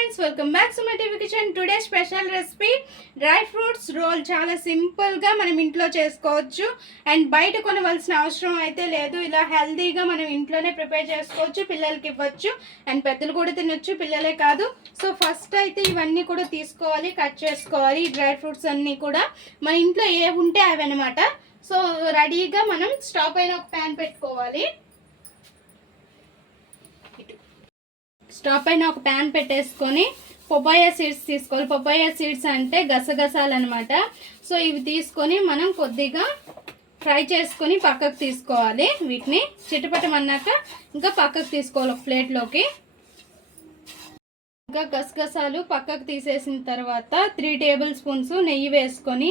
Friends welcome back to my TV kitchen today special recipe dry fruits roll చాలా సింపుల్గా మనం ఇంట్లో చేసుకోవచ్చు. అండ్ బయట కొనవలసిన అవసరం అయితే లేదు. ఇలా హెల్తీగా మనం ఇంట్లోనే ప్రిపేర్ చేసుకోవచ్చు పిల్లలకి ఇవ్వచ్చు. అండ్ పెద్దలు కూడా తినొచ్చు పిల్లలే కాదు. సో ఫస్ట్ అయితే ఇవన్నీ కూడా తీసుకోవాలి కట్ చేసుకోవాలి డ్రై ఫ్రూట్స్ అన్నీ కూడా. మన ఇంట్లో ఏ ఉంటే అవి అనమాట సో రెడీగా మనం స్టవ్ పైన ఒక ప్యాన్ పెట్టుకోవాలి. స్టవ్ పైన ఒక ప్యాన్ పెట్టేసుకొని పొపాయ సీడ్స్ తీసుకోవాలి. పొపాయ సీడ్స్ అంటే గసగసాలు అనమాట సో ఇవి తీసుకొని మనం కొద్దిగా ఫ్రై చేసుకొని పక్కకు తీసుకోవాలి. వీటిని చిటపటమన్నాక ఇంకా పక్కకు తీసుకోవాలి ఒక ప్లేట్లోకి. ఇంకా గసగసాలు పక్కకు తీసేసిన తర్వాత త్రీ టేబుల్ స్పూన్స్ నెయ్యి వేసుకొని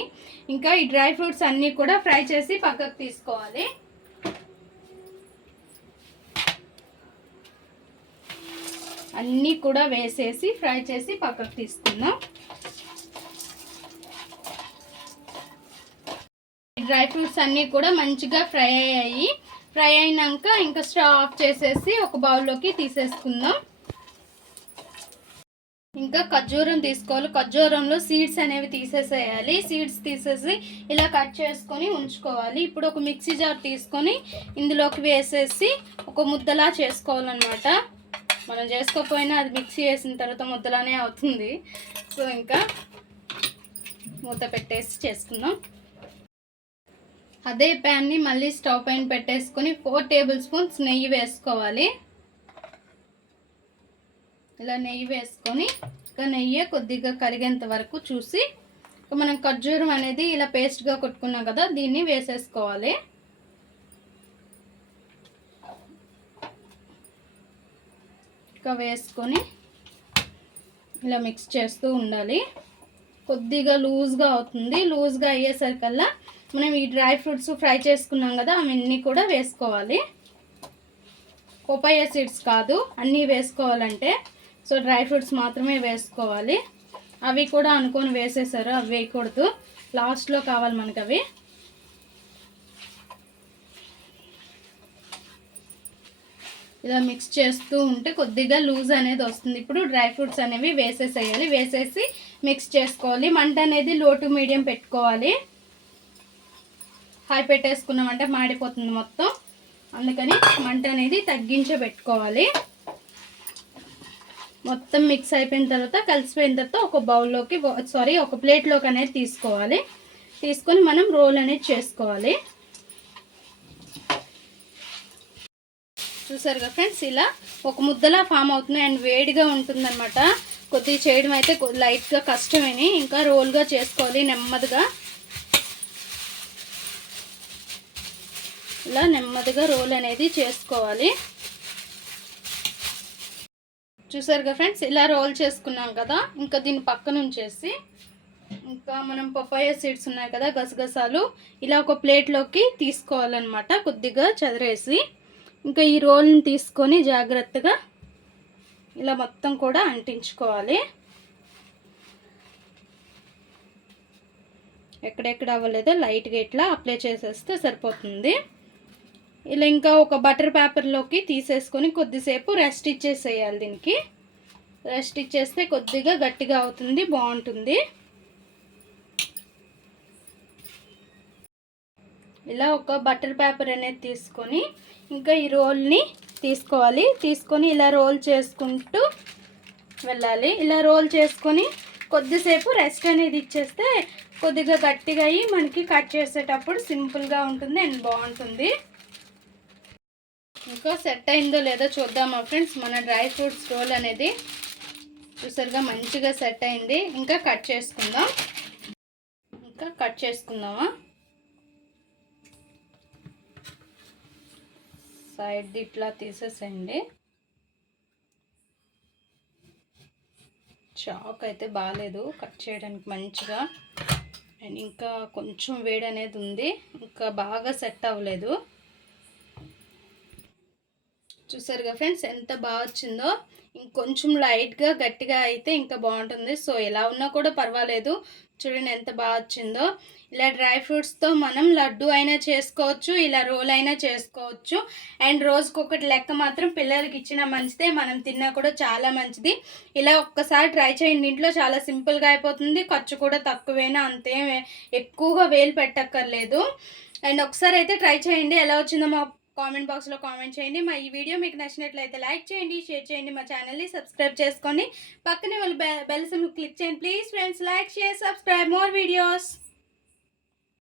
ఇంకా ఈ డ్రై ఫ్రూట్స్ అన్నీ కూడా ఫ్రై చేసి పక్కకు తీసుకోవాలి. అన్నీ కూడా వేసేసి ఫ్రై చేసి పక్కకు తీసుకుందాం. డ్రై ఫ్రూట్స్ అన్నీ కూడా మంచిగా ఫ్రై అయ్యాయి. ఫ్రై అయినాక ఇంకా స్టవ్ ఆఫ్ చేసేసి ఒక బౌల్లోకి తీసేసుకుందాం. ఇంకా ఖర్జూరం తీసుకోవాలి. ఖర్జూరంలో సీడ్స్ అనేవి తీసేసేయాలి. సీడ్స్ తీసేసి ఇలా కట్ చేసుకొని ఉంచుకోవాలి. ఇప్పుడు ఒక మిక్సీ జార్ తీసుకొని ఇందులోకి వేసేసి ఒక ముద్దలా చేసుకోవాలన్నమాట. మనం చేసుకోకపోయినా అది మిక్సీ వేసిన తర్వాత ముద్దలానే అవుతుంది. సో ఇంకా మూత పెట్టేసి చేసుకుందాం. అదే ప్యాన్ని మళ్ళీ స్టవ్ పైన పెట్టేసుకొని ఫోర్ టేబుల్ స్పూన్స్ నెయ్యి వేసుకోవాలి. ఇలా నెయ్యి వేసుకొని ఇంకా నెయ్యి కొద్దిగా కరిగేంత వరకు చూసి మనం ఖర్జూరం అనేది ఇలా పేస్ట్గా కొట్టుకున్నాం కదా దీన్ని వేసేసుకోవాలి. వేసుకొని ఇలా మిక్స్ చేస్తూ ఉండాలి. కొద్దిగా లూజ్గా అవుతుంది. లూజ్గా అయ్యేసరికల్లా మనం ఈ డ్రై ఫ్రూట్స్ ఫ్రై చేసుకున్నాం కదా అవన్నీ కూడా వేసుకోవాలి. కొపాయ సీడ్స్ కాదు అన్నీ వేసుకోవాలంటే. సో డ్రై ఫ్రూట్స్ మాత్రమే వేసుకోవాలి. అవి కూడా అనుకొని వేసేసారు అవి వేయకూడదు. లాస్ట్లో కావాలి మనకి అవి ఇలా మిక్స్ చేస్తూ ఉంటే కొద్దిగా లూజ్ అనేది వస్తుంది. ఇప్పుడు డ్రై ఫ్రూట్స్ అనేవి వేసేసేయాలి. వేసేసి మిక్స్ చేసుకోవాలి. మంట అనేది లో టు మీడియం పెట్టుకోవాలి. హై పెట్టేసుకున్నామంటే మాడిపోతుంది మొత్తం. అందుకని మంట అనేది తగ్గించే పెట్టుకోవాలి మొత్తం మిక్స్ అయిపోయిన తర్వాత కలిసిపోయిన తర్వాత ఒక బౌల్లోకి సారీ ఒక ప్లేట్లోకి అనేది తీసుకోవాలి. తీసుకొని మనం రోల్ అనేది చేసుకోవాలి. చూసారు కదా ఫ్రెండ్స్ ఇలా ఒక ముద్దలా ఫామ్ అవుతున్నాయి అండ్ వేడిగా ఉంటుందన్నమాట. కొద్దిగా చేయడం అయితే లైట్గా కష్టమని. ఇంకా రోల్గా చేసుకోవాలి నెమ్మదిగా. ఇలా నెమ్మదిగా రోల్ అనేది చేసుకోవాలి. చూసారు కదా ఫ్రెండ్స్ ఇలా రోల్ చేసుకున్నాం కదా. ఇంకా దీని పక్కన ఉంచేసి ఇంకా మనం పపాయ సీడ్స్ ఉన్నాయి కదా గసగసాలు ఇలా ఒక ప్లేట్లోకి తీసుకోవాలన్నమాట కొద్దిగా చదిరేసి. ఇంకా ఈ రోల్ని తీసుకొని జాగ్రత్తగా ఇలా మొత్తం కూడా అంటించుకోవాలి. ఎక్కడెక్కడ అవ్వలేదో లైట్గా ఇట్లా అప్లై చేసేస్తే సరిపోతుంది. ఇలా ఇంకా ఒక బటర్ పేపర్లోకి తీసేసుకొని కొద్దిసేపు రెస్ట్ ఇచ్చేసేయాలి దీనికి. రెస్ట్ ఇచ్చేస్తే కొద్దిగా గట్టిగా అవుతుంది బాగుంటుంది. ఇలా ఒక బటర్ పేపర్ అనేది తీసుకొని ఇంకా ఈ రోల్ని తీసుకోవాలి. తీసుకొని ఇలా రోల్ చేసుకుంటూ వెళ్ళాలి. ఇలా రోల్ చేసుకొని కొద్దిసేపు రెస్ట్ అనేది ఇచ్చేస్తే కొద్దిగా గట్టిగా అయ్యి మనకి కట్ చేసేటప్పుడు సింపుల్గా ఉంటుంది అండ్ బాగుంటుంది. ఇంకా సెట్ అయిందో లేదో చూద్దామా ఫ్రెండ్స్. మన డ్రై ఫ్రూట్స్ రోల్ అనేది చూసారుగా మంచిగా సెట్ అయింది. ఇంకా కట్ చేసుకుందాం. ఇంకా కట్ చేసుకుందామా? సైడ్ ఇట్లా తీసేసేయండి. చాక్ అయితే బాగాలేదు కట్ చేయడానికి మంచిగా. అండ్ ఇంకా కొంచెం వేడి అనేది ఉంది. ఇంకా బాగా సెట్ అవ్వలేదు. చూసారుగా ఫ్రెండ్స్ ఎంత బాగా వచ్చిందో. ఇంకొంచెం లైట్గా గట్టిగా అయితే ఇంకా బాగుంటుంది. సో ఎలా ఉన్నా కూడా పర్వాలేదు. చూడండి ఎంత బాగా వచ్చిందో. ఇలా డ్రై ఫ్రూట్స్తో మనం లడ్డు అయినా చేసుకోవచ్చు ఇలా రోల్ అయినా చేసుకోవచ్చు. అండ్ రోజుకొకటి లెక్క మాత్రం పిల్లలకి ఇచ్చిన మంచిదే మనం తిన్నా కూడా చాలా మంచిది. ఇలా ఒక్కసారి ట్రై చేయండి. ఇంట్లో చాలా సింపుల్గా అయిపోతుంది. ఖర్చు కూడా తక్కువేనా అంతే ఎక్కువగా వేలు పెట్టక్కర్లేదు. అండ్ ఒకసారి అయితే ట్రై చేయండి. ఎలా వచ్చిందో మా కామెంట్ బాక్స్లో కామెంట్ చేయండి. మా ఈ వీడియో మీకు నచ్చినట్లయితే లైక్ చేయండి షేర్ చేయండి మా ఛానల్ని సబ్స్క్రైబ్ చేసుకోండి పక్కనే వాళ్ళు బెల్ బెల్ క్లిక్ చేయండి. Please friends like share subscribe. More videos.